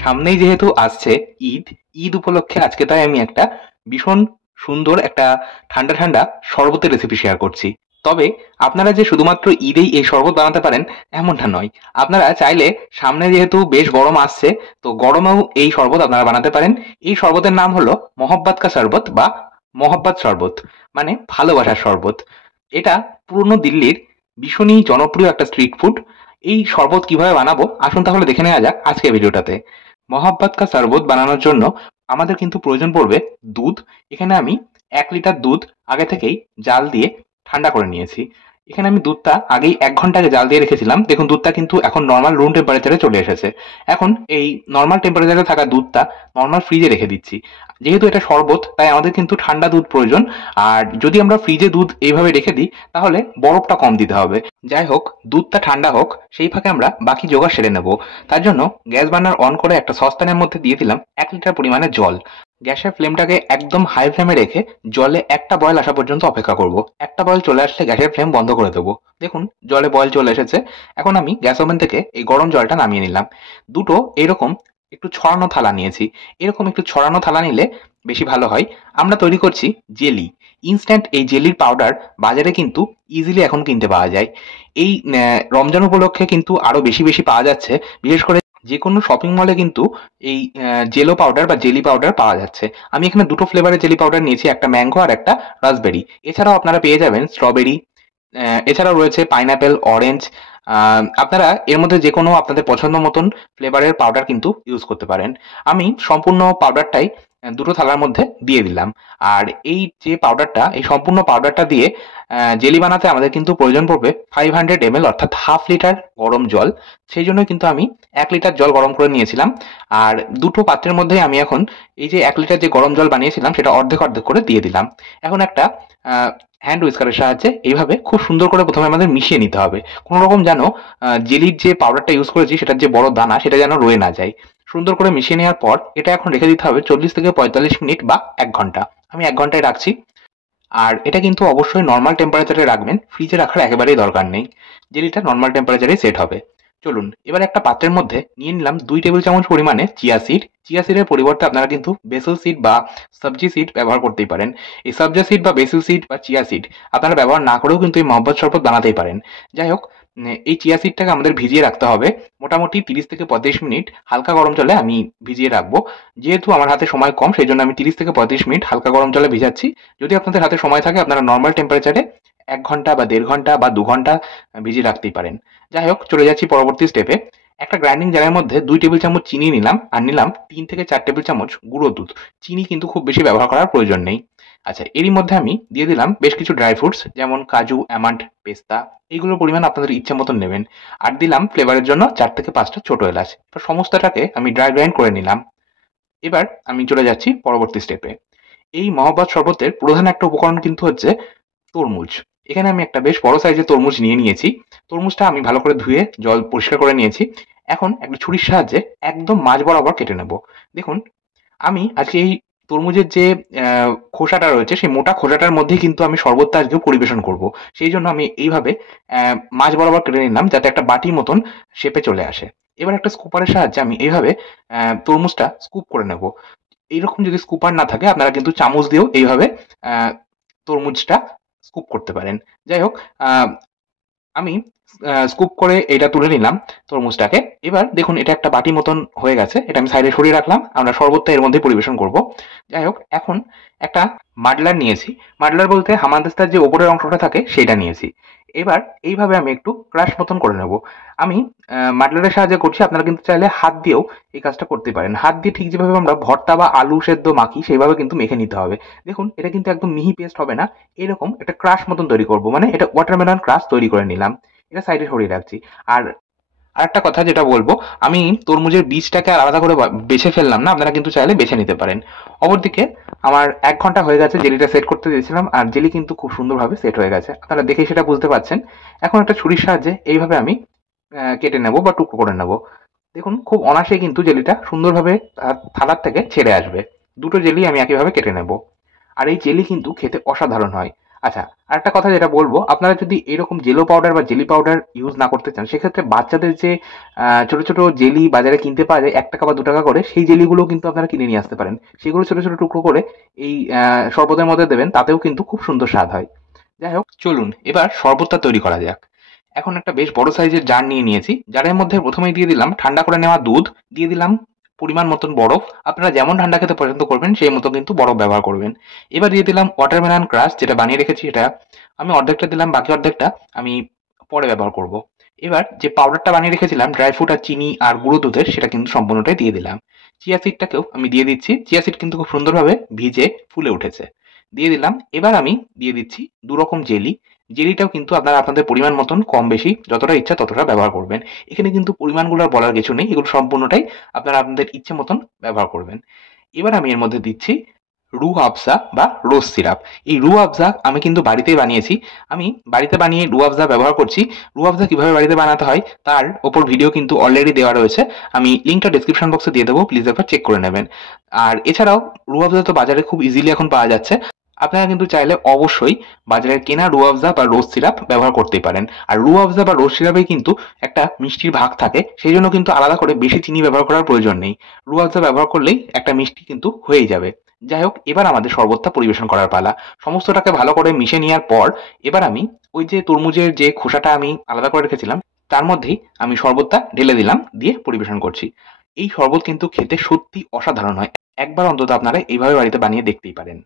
সামনেই যেহেতু আসছে ঈদ, ঈদ উপলক্ষে আজকে তাই আমি একটা ভীষণ সুন্দর একটা ঠান্ডা ঠান্ডা শরবতের রেসিপি শেয়ার করছি। তবে আপনারা যে শুধুমাত্র ঈদেই এই শরবত বানাতে পারেন এমনটা নয়। আপনারা চাইলে সামনে যেহেতু বেশ গরম আসছে, তো গরমেও এই শরবত আপনারা বানাতে পারেন। এই শরবতের নাম হলো মহব্বত কা শরবত বা মহব্বত শরবত, মানে ভালোবাসার শরবত। এটা পুরনো দিল্লির ভীষণই জনপ্রিয় একটা স্ট্রিট ফুড। এই শরবত কিভাবে বানাবো আসুন তাহলে দেখে নেওয়া যাক আজকের ভিডিওটাতে। মহাব্বাত কা শরবত বানানোর জন্য আমাদের কিন্তু প্রয়োজন পড়বে দুধ। এখানে আমি ১ লিটার দুধ আগে থেকেই জাল দিয়ে ঠান্ডা করে নিয়েছি। এখানে আমি দুধটা আগেই ১ ঘন্টা আগে জাল দিয়ে রেখেছিলাম। দেখুন দুধটা কিন্তু এখন নরমাল রুম টেম্পারেচারে চলে এসেছে। এখন এই নরমাল টেম্পারেচারে থাকা দুধটা নরমাল ফ্রিজে রেখে দিচ্ছি। যেহেতু এটা শরবত তাই আমাদের কিন্তু ঠান্ডা দুধ প্রয়োজন। আর যদি আমরা ফ্রিজে দুধ এইভাবে রেখে দিই তাহলে বরফটা কম দিতে হবে। যাই হোক, দুধটা ঠান্ডা হোক, সেই ফাঁকে আমরা বাকি জোগাড় সেরে নেব। তার জন্য গ্যাস বার্নার অন করে একটা সসপ্যানের মধ্যে দিয়ে দিলাম ১ লিটার পরিমাণে জল। গ্যাসের ফ্লেমটাকে একদম হাই ফ্লেমে রেখে জলে একটা বয়েল আসা পর্যন্ত অপেক্ষা করব। একটা বয়েল চলে আসলে গ্যাসের ফ্লেম বন্ধ করে দেবো। দেখুন জলে বয়েল চলে এসেছে। এখন আমি গ্যাস ওভেন থেকে এই গরম জলটা নামিয়ে নিলাম। দুটো এরকম একটু ছড়ানো থালা নিয়েছি। এরকম একটু ছড়ানো থালা নিলে বেশি ভালো হয়। আমরা তৈরি করছি জেলি। ইনস্ট্যান্ট এই জেলির পাউডার বাজারে কিন্তু ইজিলি এখন কিনতে পাওয়া যায়। এই রমজান উপলক্ষে কিন্তু আরো বেশি বেশি পাওয়া যাচ্ছে। বিশেষ করে যেকোনো শপিং মলে কিন্তু এই জেলো পাউডার বা জেলি পাউডার পাওয়া যাচ্ছে। আমি এখানে দুটো ফ্লেভারের জেলি পাউডার নিয়েছি, একটা ম্যাঙ্গো আর একটা রাসবেরি। এছাড়াও আপনারা পেয়ে যাবেন স্ট্রবেরি, এছাড়াও রয়েছে পাইনাপেল, অরেঞ্জ। আপনারা এর মধ্যে যেকোনো আপনাদের পছন্দ মতন ফ্লেভারের পাউডার কিন্তু ইউজ করতে পারেন। আমি সম্পূর্ণ পাউডারটাই দুটো থালার মধ্যে দিয়ে দিলাম। আর এই যে পাউডারটা, এই সম্পূর্ণ পাউডারটা দিয়ে জেলি বানাতে আমাদের কিন্তু প্রয়োজন পড়বে 500 ml অর্থাৎ হাফ লিটার গরম জল। সেই জন্য কিন্তু আমি ১ লিটার জল গরম করে নিয়েছিলাম। আর দুটো পাত্রের মধ্যে আমি এখন এই যে ১ লিটার যে গরম জল বানিয়েছিলাম সেটা অর্ধেক অর্ধেক করে দিয়ে দিলাম। এখন একটা হ্যান্ড হুইস্কারের সাহায্যে এইভাবে খুব সুন্দর করে প্রথমে আমাদের মিশিয়ে নিতে হবে। কোনো রকম যেন জেলির যে পাউডারটা ইউজ করেছি সেটার যে বড় দানা সেটা যেন রয়ে না যায়। সুন্দর করে মিশিয়ে নেওয়ার পর এটা এখন রেখে দিতে হবে ৪০ থেকে ৪৫ মিনিট বা ১ ঘন্টা। আমি ১ ঘন্টায় রাখছি। আর এটা কিন্তু অবশ্যই নরমাল টেম্পারেচারে রাখবেন। ফ্রিজে রাখার একেবারেই দরকার নেই। জেলিটা নরমাল টেম্পারেচারেই সেট হবে। চলুন এবার একটা পাত্রের মধ্যে নিয়ে নিলাম ২ টেবিল চামচ পরিমাণে চিয়া সিড। চিয়া সিডের পরিবর্তে আপনারা কিন্তু বেসিল সিড বা সবজি সিড ব্যবহার করতেই পারেন। এই সবজা সিড বা বেসিল সিড বা চিয়া সিড আপনারা ব্যবহার না করেও কিন্তু এই মহব্বত শরবত বানাতেই পারেন। যাই হোক, এই চিয়া সিডটাকে আমাদের ভিজিয়ে রাখতে হবে মোটামুটি ৩০ থেকে ৩৫ মিনিট হালকা গরম জলে আমি ভিজিয়ে রাখবো। যেহেতু আমার হাতে সময় কম সেই জন্য আমি ৩০ থেকে ৩৫ মিনিট হালকা গরম জলে ভিজাচ্ছি। যদি আপনাদের হাতে সময় থাকে আপনারা নরমাল টেম্পারেচারে ১ ঘন্টা বা ১.৫ ঘন্টা বা ২ ঘন্টা ভিজিয়ে রাখতেই পারেন। যাই হোক, চলে যাচ্ছি পরবর্তী স্টেপে। একটা গ্রাইন্ডিং জারের মধ্যে ২ টেবিল চামচ চিনি নিলাম আর নিলাম ৩ থেকে ৪ টেবিল চামচ গুঁড়ো দুধ। চিনি কিন্তু খুব বেশি ব্যবহার করার প্রয়োজন নেই। আচ্ছা, এরই মধ্যে আমি দিয়ে দিলাম বেশ কিছু ড্রাই ফ্রুটস যেমন কাজু, আমন্ড, পেস্তা। এইগুলোর পরিমাণ আপনাদের ইচ্ছে মতন নেবেন। আর দিলাম ফ্লেভারের জন্য ৪ থেকে ৫টা ছোট এলাচ। তো সমস্তটাকে আমি ড্রাই গ্রাইন্ড করে নিলাম। এবার আমি চলে যাচ্ছি পরবর্তী স্টেপে। এই মহব্বত শরবতের প্রধান একটা উপকরণ কিন্তু হচ্ছে তরমুজ। এখানে আমি একটা বেশ বড় সাইজের তরমুজ নিয়ে নিয়েছি। তরমুজটা আমি ভালো করে ধুয়ে জল পরিষ্কার করে নিয়েছি। এখন একটা ছুরির সাহায্যে একদম মাঝ বরাবর কেটে নেব। দেখুন আমি আজকে এই তরমুজের যে খোসাটা রয়েছে সেই মোটা খোসাটার মধ্যেই কিন্তু আমি শরবতটা আজকে পরিবেশন করব। সেই জন্য আমি এইভাবে মাঝ বরাবর কেটে নিলাম যাতে একটা বাটির মতন শেপে চলে আসে। এবার একটা স্কুপারের সাহায্যে আমি এইভাবে তরমুজটা স্কুপ করে নেব। এইরকম যদি স্কুপার না থাকে আপনারা কিন্তু চামচ দিয়েও এইভাবে তরমুজটা স্কুপ করতে পারেন। যাই হোক, আ আমি স্কুপ করে এটা তুলে নিলাম তরমুজটাকে। এবার দেখুন এটা একটা বাটি মতন হয়ে গেছে। এটা আমি সাইডে সরিয়ে রাখলাম। আমরা শরবতটা এর মধ্যেই পরিবেশন করব। যাই হোক, এখন একটা মাডলার নিয়েছি। মাডলার বলতে হামানদিস্তার যে উপরের অংশটা থাকে সেইটা নিয়েছি। এবার এইভাবে আমি একটু ক্রাশ মতন করে নেব। আমি মাডলারের সাহায্যে করছি। আপনারা কিন্তু চাইলে হাত দিয়েও এই কাজটা করতে পারেন। হাত দিয়ে ঠিক যেভাবে আমরা ভর্তা বা আলু সেদ্ধ মাখি সেইভাবে কিন্তু মেখে নিতে হবে। দেখুন এটা কিন্তু একদম মিহি পেস্ট হবে না। এরকম একটা ক্রাশ মতন তৈরি করব। মানে এটা ওয়াটারমেলন ক্রাশ তৈরি করে নিলাম। এটা সাইডে সরিয়ে রাখছি। আর আরেকটা কথা যেটা বলবো, আমি তরমুজের বীজটাকে আর আলাদা করে বেছে ফেললাম না। আপনারা কিন্তু চাইলে বেছে নিতে পারেন। অপরদিকে আমার ১ ঘন্টা হয়ে গেছে জেলিটা সেট করতে দিয়েছিলাম আর জেলি কিন্তু খুব সুন্দরভাবে সেট হয়ে গেছে। আপনারা দেখেই সেটা বুঝতে পারছেন। এখন একটা ছুরির সাহায্যে এইভাবে আমি কেটে নেব বা টুকরো করে নেব। দেখুন খুব অনায়াসেই কিন্তু জেলিটা সুন্দরভাবে থালার থেকে ছেড়ে আসবে। দুটো জেলি আমি একইভাবে কেটে নেব। আর এই জেলি কিন্তু খেতে অসাধারণ হয়। আচ্ছা, আরেকটা কথা যেটা বলবো, আপনারা যদি এরকম জেলো পাউডার বা জেলি পাউডার ইউজ না করতে চান, সেক্ষেত্রে বাচ্চাদের যে ছোট ছোট জেলি বাজারে কিনতে পাওয়া যায় 1 টাকা বা 2 টাকা করে, সেই জেলিগুলো কিন্তু আপনারা কিনে নিয়ে আসতে পারেন। সেগুলো ছোট ছোট টুকরো করে এই শরবতের মধ্যে দেবেন, তাতেও কিন্তু খুব সুন্দর স্বাদ হয়। যাই হোক, চলুন এবার শরবতটা তৈরি করা যাক। এখন একটা বেশ বড় সাইজের জার নিয়ে নিয়েছি। জারের মধ্যে প্রথমেই দিয়ে দিলাম ঠান্ডা করে নেওয়া দুধ, দিয়ে দিলাম পরিমাণ মতন বরফ। আপনারা যেমন ঠান্ডা খেতে পছন্দ করবেন সেই মতো কিন্তু বরফ ব্যবহার করবেন। এবার দিয়ে দিলাম ওয়াটারমেলন ক্রাশ, যেটা বানিয়ে রেখেছি সেটা। আমি অর্ধেকটা দিলাম, বাকি অর্ধেকটা আমি পরে ব্যবহার করব। এবার যে পাউডারটা বানিয়ে রেখেছিলাম ড্রাই ফ্রুট আর চিনি আর গুঁড়ো দুধের, সেটা কিন্তু সম্পূর্ণটাই দিয়ে দিলাম। চিয়া সিডটাকেও আমি দিয়ে দিচ্ছি। চিয়া সিড কিন্তু খুব সুন্দরভাবে ভিজে ফুলে উঠেছে। দিয়ে দিলাম। এবার আমি দিয়ে দিচ্ছি 2 রকম জেলি। জেলিটাও কিন্তু আপনারা আপনাদের পরিমাণ মতন কম বেশি যতটা ইচ্ছা ততটা ব্যবহার করবেন। এখানে কিন্তু পরিমাণগুলো আর বলার কিছু নেই। এগুলো সম্পূর্ণটাই আপনারা আপনাদের ইচ্ছে মতন ব্যবহার করবেন। এবার আমি এর মধ্যে দিচ্ছি রুহ আফজা বা রোজ সিরাপ। এই রুহ আফজা আমি কিন্তু বাড়িতেই বানিয়েছি। আমি বাড়িতে বানিয়ে রুহ আফজা ব্যবহার করছি। রুহ আফজা কিভাবে বাড়িতে বানাতে হয় তার ওপর ভিডিও কিন্তু অলরেডি দেওয়া রয়েছে। আমি লিঙ্কটা ডেসক্রিপশন বক্সে দিয়ে দেবো, প্লিজ একবার চেক করে নেবেন। আর এছাড়াও রুহ আফজা তো বাজারে খুব ইজিলি এখন পাওয়া যাচ্ছে। আপনারা কিন্তু চাইলে অবশ্যই বাজারের কেনা রুহ আফজা বা রোজ সিরাপ ব্যবহার করতেই পারেন। আর রুহ আফজা বা রোজ সিরাপে কিন্তু একটা মিষ্টির ভাগ থাকে, সেই জন্য কিন্তু আলাদা করে বেশি চিনি ব্যবহার করার প্রয়োজন নেই। রুহ আফজা ব্যবহার করলেই একটা মিষ্টি কিন্তু হয়েই যাবে। যাই হোক, এবার আমাদের শরবতটা পরিবেশন করার পালা। সমস্তটাকে ভালো করে মিশে নেওয়ার পর এবার আমি ওই যে তরমুজের যে খোসাটা আমি আলাদা করে রেখেছিলাম তার মধ্যেই আমি শরবতটা ঢেলে দিলাম, দিয়ে পরিবেশন করছি। এই শরবত কিন্তু খেতে সত্যি অসাধারণ হয়। একবার অন্তত আপনারা এইভাবে বাড়িতে বানিয়ে দেখতেই পারেন।